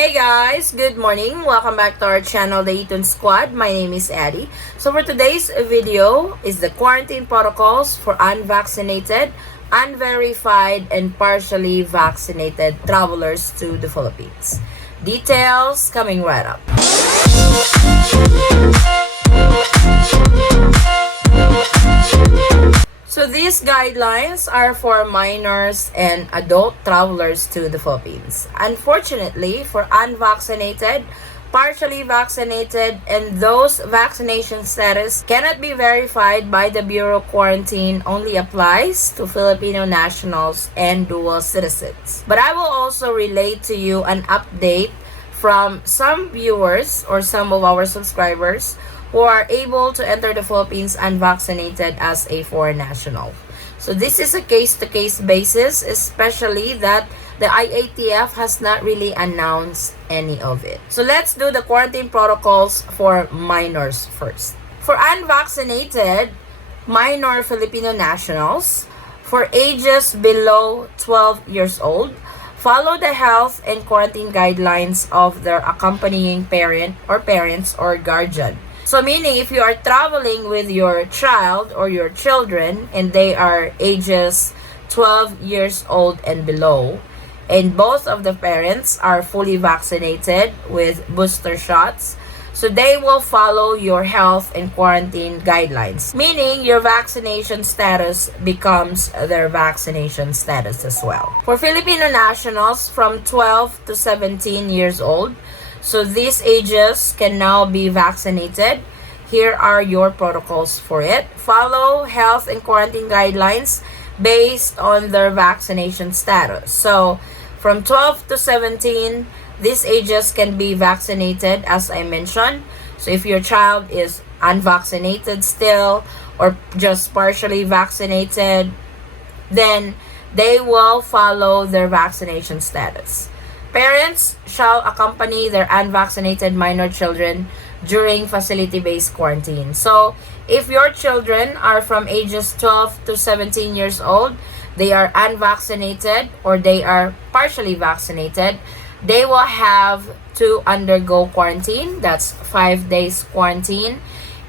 Hey guys, good morning. Welcome back to our channel, the Eaton Squad. My name is Addie. So for today's video is the quarantine protocols for unvaccinated, unverified, and partially vaccinated travelers to the Philippines. Details coming right up. So these guidelines are for minors and adult travelers to the Philippines. Unfortunately, for unvaccinated, partially vaccinated, and those vaccination status cannot be verified by the Bureau, quarantine only applies to Filipino nationals and dual citizens. But I will also relate to you an update from some viewers or some of our subscribers who are able to enter the Philippines unvaccinated as a foreign national. So this is a case-to-case basis, especially that the IATF has not really announced any of it. So let's do the quarantine protocols for minors first. For unvaccinated minor Filipino nationals, for ages below 12 years old, follow the health and quarantine guidelines of their accompanying parent or parents or guardian. So meaning if you are traveling with your child or your children and they are ages 12 years old and below, and both of the parents are fully vaccinated with booster shots, so they will follow your health and quarantine guidelines. Meaning your vaccination status becomes their vaccination status as well. For Filipino nationals from 12 to 17 years old, so these ages can now be vaccinated. Here are your protocols for it. Follow health and quarantine guidelines based on their vaccination status. So from 12 to 17, these ages can be vaccinated as I mentioned. So if your child is unvaccinated still or just partially vaccinated, then they will follow their vaccination status. Parents shall accompany their unvaccinated minor children during facility-based quarantine. So, if your children are from ages 12 to 17 years old, they are unvaccinated or they are partially vaccinated, they will have to undergo quarantine. That's 5 days quarantine.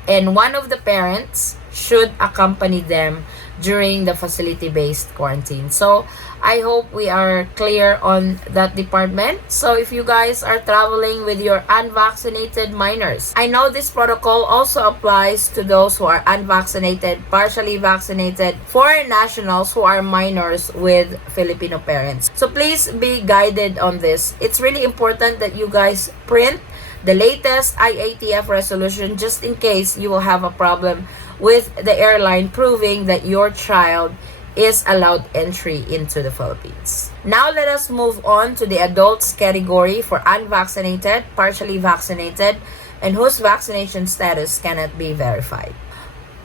And one of the parents should accompany them during the facility-based quarantine. So, I hope we are clear on that department. So, if you guys are traveling with your unvaccinated minors, I know this protocol also applies to those who are unvaccinated, partially vaccinated, foreign nationals who are minors with Filipino parents. So, please be guided on this. It's really important that you guys print the latest IATF resolution just in case you will have a problem with the airline proving that your child is allowed entry into the Philippines. Now let us move on to the adults category for unvaccinated, partially vaccinated, and whose vaccination status cannot be verified.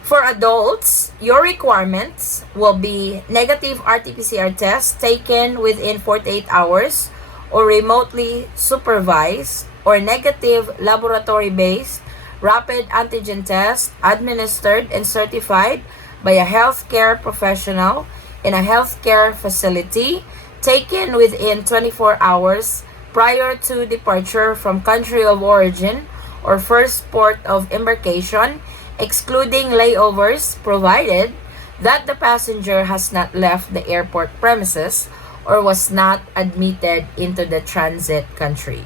For adults, your requirements will be negative RT-PCR test taken within 48 hours or remotely supervised, or negative laboratory-based rapid antigen test administered and certified by a healthcare professional in a healthcare facility taken within 24 hours prior to departure from country of origin or first port of embarkation, excluding layovers, provided that the passenger has not left the airport premises or was not admitted into the transit country.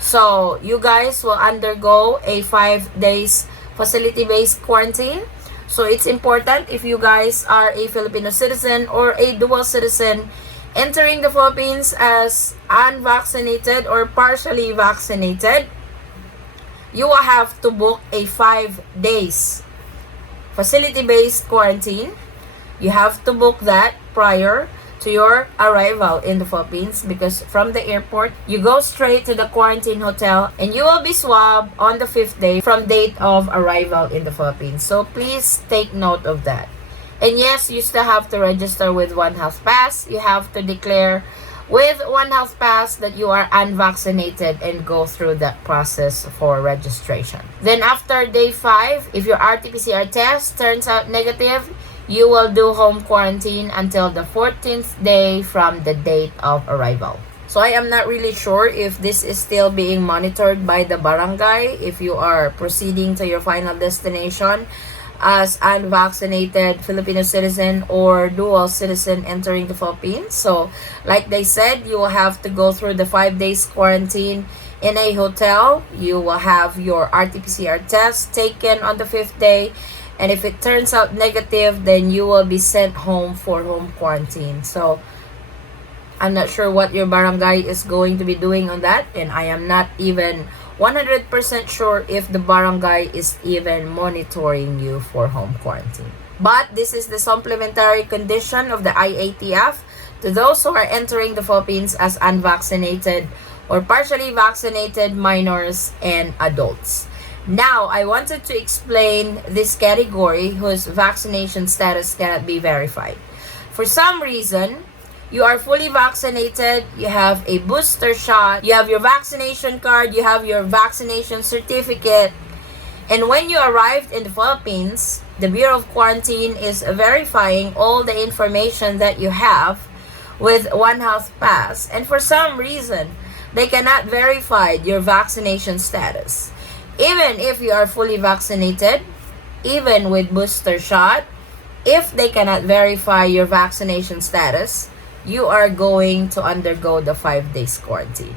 So, you guys will undergo a 5 days facility-based quarantine. So, it's important if you guys are a Filipino citizen or a dual citizen entering the Philippines as unvaccinated or partially vaccinated, you will have to book a 5 days facility-based quarantine. You have to book that prior to your arrival in the Philippines, because from the airport, you go straight to the quarantine hotel and you will be swabbed on the 5th day from date of arrival in the Philippines. So please take note of that. And yes, you still have to register with One Health Pass. You have to declare with One Health Pass that you are unvaccinated and go through that process for registration. Then after day 5, if your RT-PCR test turns out negative, you will do home quarantine until the 14th day from the date of arrival. So So I am not really sure if this is still being monitored by the barangay if you are proceeding to your final destination as unvaccinated Filipino citizen or dual citizen entering the Philippines. So like they said, you will have to go through the 5 days quarantine in a hotel. You will have your RT-PCR test taken on the 5th day, and if it turns out negative, then you will be sent home for home quarantine. So I'm not sure what your barangay is going to be doing on that, and I am not even 100% sure if the barangay is even monitoring you for home quarantine. But this is the supplementary condition of the IATF to those who are entering the Philippines as unvaccinated or partially vaccinated minors and adults. Now, I wanted to explain this category whose vaccination status cannot be verified. For some reason, you are fully vaccinated, you have a booster shot, you have your vaccination card, you have your vaccination certificate, and when you arrived in the Philippines, the Bureau of Quarantine is verifying all the information that you have with One Health Pass, and for some reason, they cannot verify your vaccination status. Even if you are fully vaccinated, even with booster shot, if they cannot verify your vaccination status, you are going to undergo the 5 days quarantine.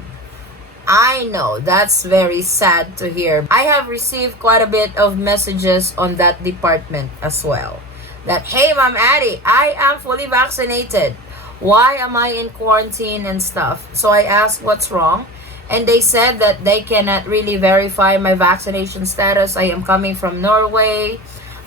I know, that's very sad to hear. I have received quite a bit of messages on that department as well. That, hey Ma'am Addie, I am fully vaccinated. Why am I in quarantine and stuff? So I asked what's wrong. And they said that they cannot really verify my vaccination status. I am coming from Norway.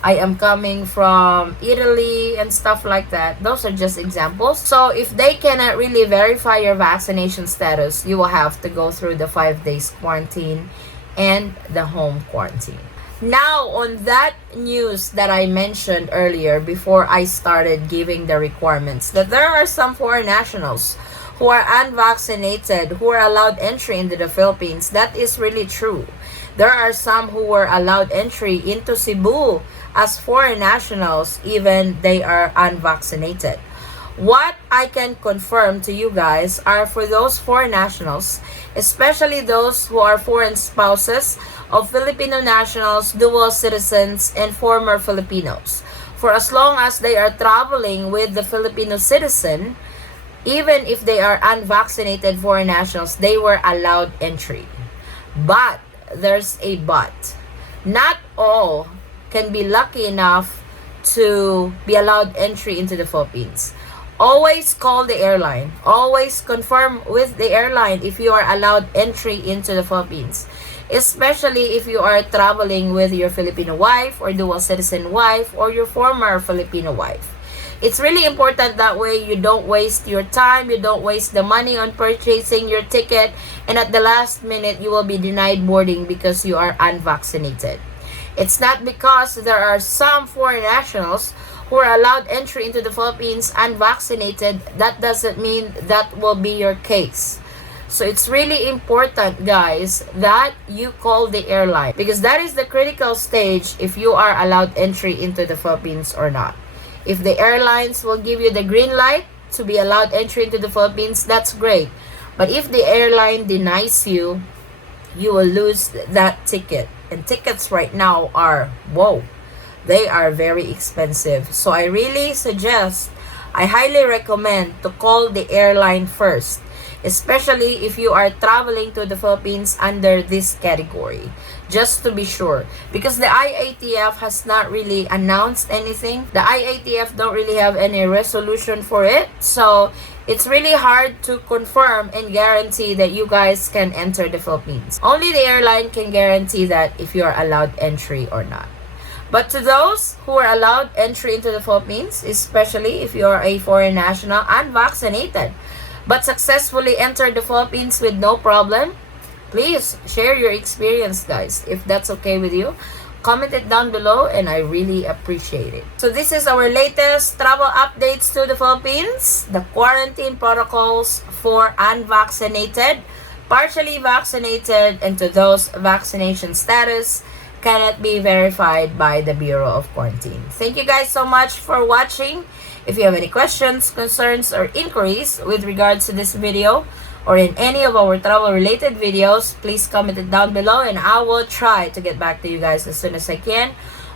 I am coming from Italy and stuff like that. Those are just examples. So if they cannot really verify your vaccination status, you will have to go through the 5 days quarantine and the home quarantine. Now, on that news that I mentioned earlier before I started giving the requirements, that there are some foreign nationals who are unvaccinated who are allowed entry into the Philippines. That is really true. There are some who were allowed entry into Cebu as foreign nationals, even they are unvaccinated. What I can confirm to you guys are for those foreign nationals, especially those who are foreign spouses of Filipino nationals, dual citizens, and former Filipinos. For as long as they are traveling with the Filipino citizen, even if they are unvaccinated foreign nationals, they were allowed entry. But there's a but. Not all can be lucky enough to be allowed entry into the Philippines. Always call the airline. Always confirm with the airline if you are allowed entry into the Philippines. Especially if you are traveling with your Filipino wife or dual citizen wife or your former Filipino wife. It's really important that way you don't waste your time, you don't waste the money on purchasing your ticket, and at the last minute you will be denied boarding because you are unvaccinated. It's not because there are some foreign nationals who are allowed entry into the Philippines unvaccinated, that doesn't mean that will be your case. So it's really important, guys, that you call the airline because that is the critical stage if you are allowed entry into the Philippines or not. If the airlines will give you the green light to be allowed entry into the Philippines, that's great. But if the airline denies you, you will lose that ticket. And tickets right now are, whoa, they are very expensive. So I really suggest, I highly recommend to call the airline first, especially if you are traveling to the Philippines under this category, just to be sure. Because the IATF has not really announced anything. The IATF don't really have any resolution for it. So it's really hard to confirm and guarantee that you guys can enter the Philippines. Only the airline can guarantee that if you are allowed entry or not. But to those who are allowed entry into the Philippines, especially if you are a foreign national unvaccinated, but successfully entered the Philippines with no problem, please share your experience, guys. If that's okay with you, comment it down below and I really appreciate it. So this is our latest travel updates to the Philippines. The quarantine protocols for unvaccinated, partially vaccinated, and to those vaccination status cannot be verified by the Bureau of Quarantine. Thank you guys so much for watching. If you have any questions, concerns, or inquiries with regards to this video, or in any of our travel related videos, please comment it down below and I will try to get back to you guys as soon as I can.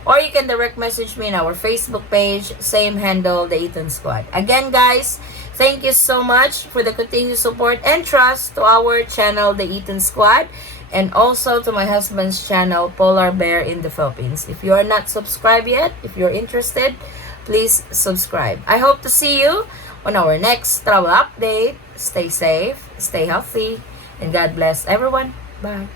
Or you can direct message me in our Facebook page, same handle, the Eaton Squad. Again guys, thank you so much for the continued support and trust to our channel, the Eaton Squad, and also to my husband's channel, Polar Bear in the Philippines. If you are not subscribed yet, if you're interested, please subscribe. I hope to see you on our next travel update. Stay safe, stay healthy, and God bless everyone. Bye.